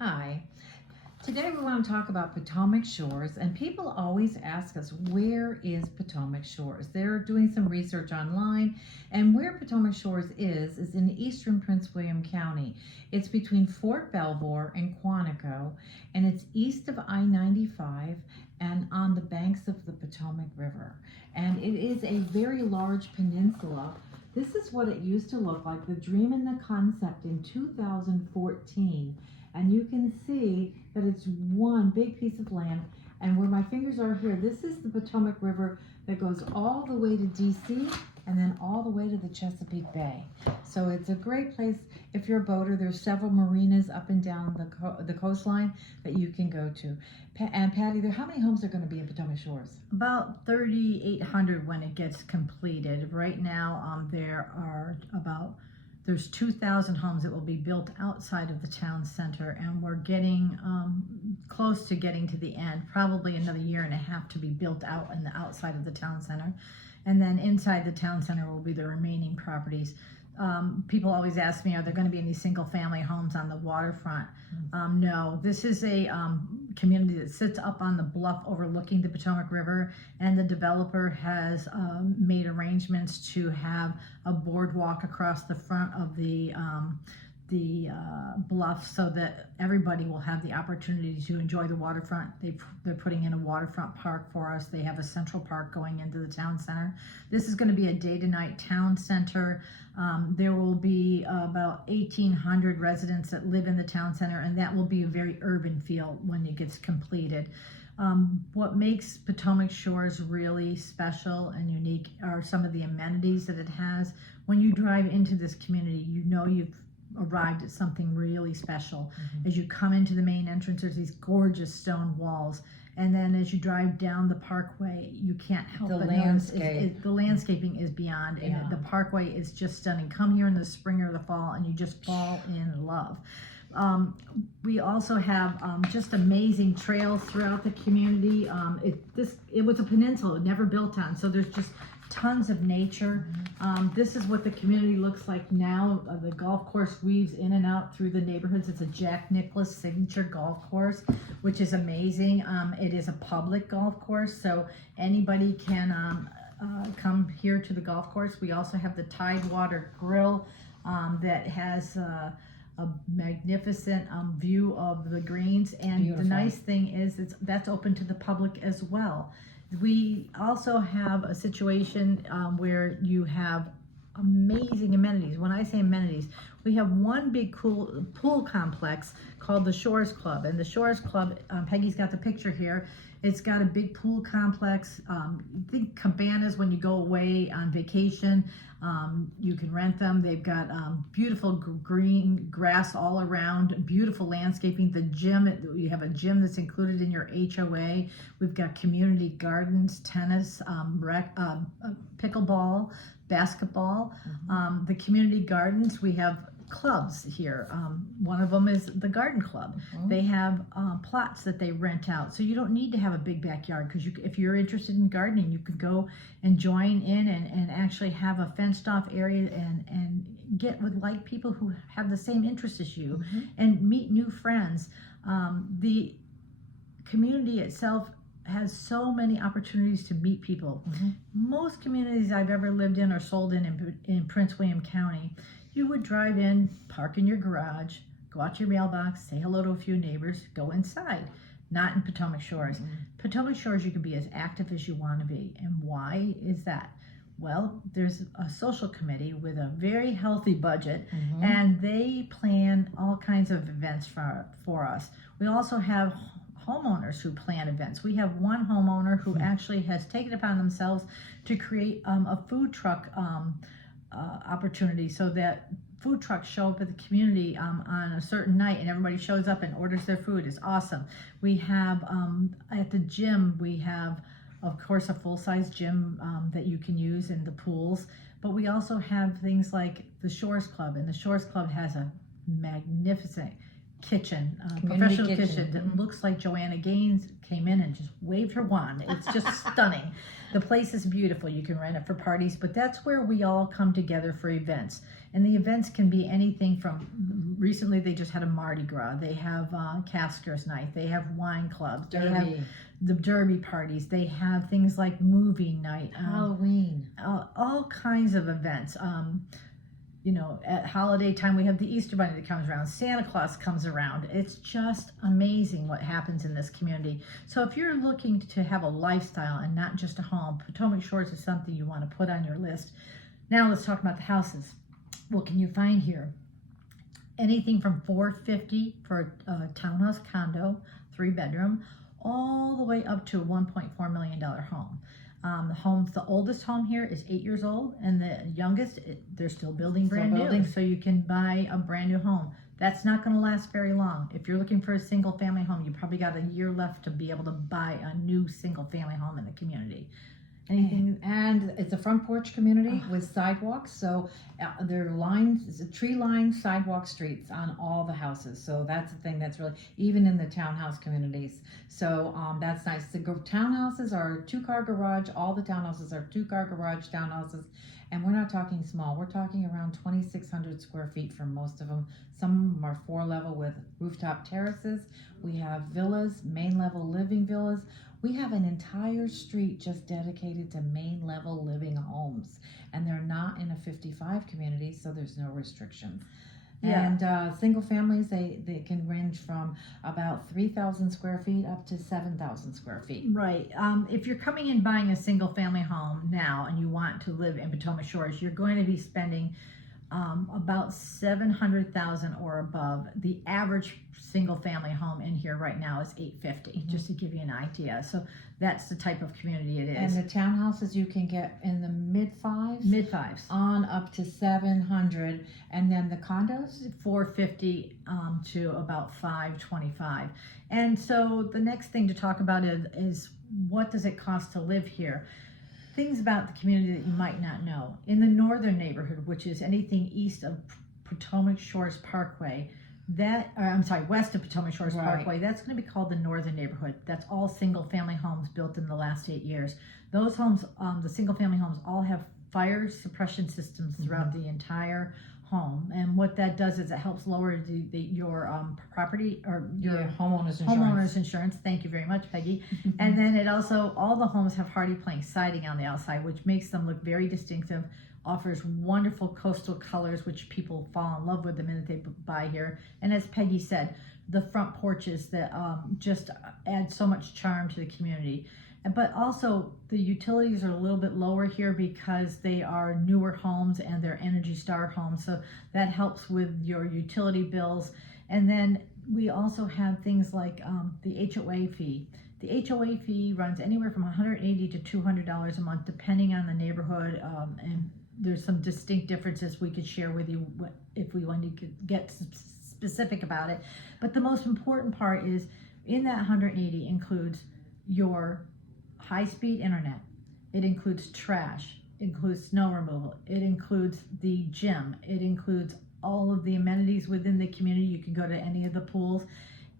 Hi. Today we want to talk about Potomac Shores, and people always ask us, where is Potomac Shores? They're doing some research online, and where Potomac Shores is in eastern Prince William County. It's between Fort Belvoir and Quantico, and it's east of I-95 and on the banks of the Potomac River. And it is a very large peninsula. This is what it used to look like, the dream and the concept in 2014. And you can see that it's one big piece of land. And where my fingers are here, this is the Potomac River that goes all the way to DC and then all the way to the Chesapeake Bay. So it's a great place if you're a boater. There's several marinas up and down the coastline that you can go to. And Patty, how many homes are going to be in Potomac Shores? About 3,800 when it gets completed. Right now, there's 2,000 homes that will be built outside of the town center, and we're getting close to getting to the end. Probably another year and a half to be built out in the outside of the town center, and then inside the town center will be the remaining properties. People always ask me, are there going to be any single-family homes on the waterfront? No, this is a community that sits up on the bluff overlooking the Potomac River, and the developer has made arrangements to have a boardwalk across the front of the bluff so that everybody will have the opportunity to enjoy the waterfront. They're putting in a waterfront park for us. They have a central park going into the town center. This is going to be a day-to-night town center. There will be about 1,800 residents that live in the town center, and that will be a very urban feel when it gets completed. What makes Potomac Shores really special and unique are some of the amenities that it has. When you drive into this community, you know you've arrived at something really special. As you come into the main entrance, there's these gorgeous stone walls, and then as you drive down the parkway, you can't help but notice the landscaping is beyond, and the parkway is just stunning. Come here in the spring or the fall and you just fall in love. We also have just amazing trails throughout the community. It was a peninsula, never built on, so there's just tons of nature. This is what the community looks like now. The golf course weaves in and out through the neighborhoods. It's a Jack Nicklaus signature golf course, which is amazing. It is a public golf course, so anybody can come here to the golf course. We also have the Tidewater Grill that has a magnificent view of the greens, and beautiful. The nice thing is that's open to the public as well. We also have a situation where you have amazing amenities. When I say amenities, we have one big cool pool complex called the Shores Club. And the Shores Club, Peggy's got the picture here. It's got a big pool complex. Think cabanas when you go away on vacation. You can rent them. They've got beautiful green grass all around, beautiful landscaping. The gym, you have a gym that's included in your HOA. We've got community gardens, tennis, pickleball, basketball. The community gardens, we have clubs here. One of them is the garden club. They have plots that they rent out, so you don't need to have a big backyard, because if you're interested in gardening, you could go and join in and actually have a fenced off area and get with like people who have the same interests as you and meet new friends. The community itself has so many opportunities to meet people. Most communities I've ever lived in or sold in Prince William County, you would drive in, park in your garage, go out to your mailbox, say hello to a few neighbors, go inside. Not in Potomac Shores. Potomac Shores, you can be as active as you want to be. And why is that? Well, there's a social committee with a very healthy budget, and they plan all kinds of events for us. We also have homeowners who plan events. We have one homeowner who actually has taken it upon themselves to create a food truck opportunity, so that food trucks show up at the community on a certain night, and everybody shows up and orders their food. It's awesome. We have at the gym, we have, of course, a full-size gym that you can use in the pools, but we also have things like the Shores Club, and the Shores Club has a magnificent kitchen, Community professional kitchen. kitchen that looks like Joanna Gaines came in and just waved her wand. It's just stunning. The place is beautiful. You can rent it for parties, but that's where we all come together for events. And the events can be anything from, recently they just had a Mardi Gras. They have Casker's Night. They have wine clubs. They have Derby, the derby parties. They have things like movie night. Halloween. All kinds of events. You know, at holiday time, we have the Easter Bunny that comes around. Santa Claus comes around. It's just amazing what happens in this community. So if you're looking to have a lifestyle and not just a home, Potomac Shores is something you want to put on your list. Now let's talk about the houses. What can you find here? Anything from $450 for a townhouse condo, 3-bedroom, all the way up to a $1.4 million home. The oldest home here is 8 years old, and the youngest, they're still building brand new, so you can buy a brand new home. That's not going to last very long. If you're looking for a single family home, you probably got a year left to be able to buy a new single family home in the community. Anything? And it's a front porch community with sidewalks, so there are lines, tree-lined sidewalk streets on all the houses. So that's the thing that's really, even in the townhouse communities. So that's nice. The townhouses are 2-car garage. All the townhouses are 2-car garage townhouses. And we're not talking small. We're talking around 2,600 square feet for most of them. Some of them are 4-level with rooftop terraces. We have villas, main level living villas. We have an entire street just dedicated to main level living homes, and they're not in a 55 community, so there's no restrictions. Yeah. And single families, they can range from about 3,000 square feet up to 7,000 square feet. Right. If you're coming in buying a single family home now and you want to live in Potomac Shores, you're going to be spending about $700,000 or above. The average single family home in here right now is $850, just to give you an idea. So that's the type of community it is. And the townhouses you can get in the mid-fives on up to 700, and then the condos $450 to about $525. And so the next thing to talk about is what does it cost to live here? Things about the community that you might not know. In the northern neighborhood, which is anything east of Potomac Shores Parkway, west of Potomac Shores Parkway, that's going to be called the northern neighborhood. That's all single family homes built in the last 8 years. Those homes, the single family homes, all have fire suppression systems throughout the entire home, and what that does is it helps lower your property or your homeowner's insurance. Thank you very much, Peggy. And then it also, all the homes have hardy plank siding on the outside, which makes them look very distinctive, offers wonderful coastal colors, which people fall in love with the minute they buy here. And as Peggy said, the front porches that just add so much charm to the community. But also the utilities are a little bit lower here because they are newer homes and they're Energy Star homes, so that helps with your utility bills. And then we also have things like the HOA fee. The HOA fee runs anywhere from $180 to $200 a month depending on the neighborhood, and there's some distinct differences we could share with you if we want to get specific about it. But the most important part is in that 180 includes your high-speed internet, it includes trash, it includes snow removal, it includes the gym, it includes all of the amenities within the community. You can go to any of the pools,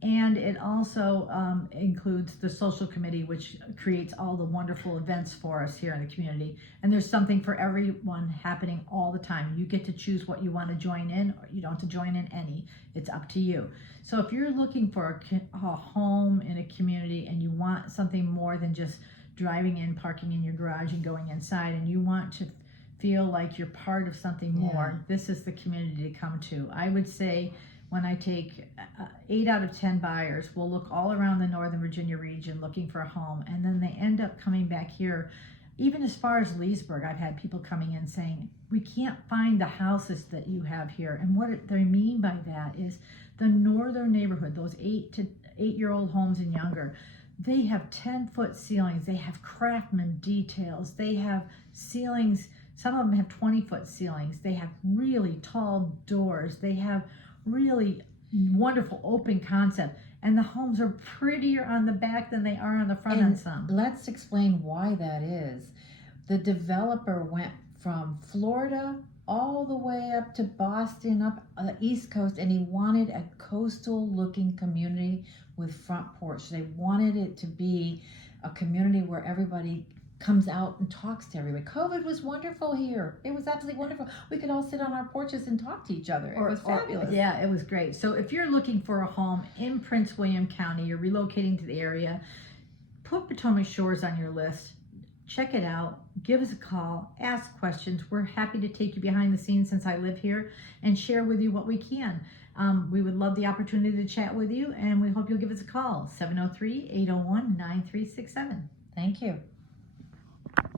and it also includes the social committee, which creates all the wonderful events for us here in the community. And there's something for everyone happening all the time. You get to choose what you want to join in, or you don't have to join in any. It's up to you. So if you're looking for a home in a community and you want something more than just driving in, parking in your garage and going inside, and you want to feel like you're part of something more, this is the community to come to. I would say when I take 8 out of 10 buyers, will look all around the Northern Virginia region looking for a home, and then they end up coming back here. Even as far as Leesburg, I've had people coming in saying, we can't find the houses that you have here. And what they mean by that is the northern neighborhood, those 8-year-old homes and younger, they have 10-foot ceilings, they have craftsman details, they have ceilings, some of them have 20-foot ceilings, they have really tall doors, they have really wonderful open concept, and the homes are prettier on the back than they are on the front on some. Let's explain why that is. The developer went from Florida all the way up to Boston, up the East Coast, and he wanted a coastal looking community with front porch. They wanted it to be a community where everybody comes out and talks to everybody. COVID was wonderful here. It was absolutely wonderful. We could all sit on our porches and talk to each other. It was fabulous. Yeah, it was great. So if you're looking for a home in Prince William County, you're relocating to the area, put Potomac Shores on your list. Check it out. Give us a call. Ask questions. We're happy to take you behind the scenes since I live here and share with you what we can. We would love the opportunity to chat with you, and we hope you'll give us a call, 703-801-9367. Thank you.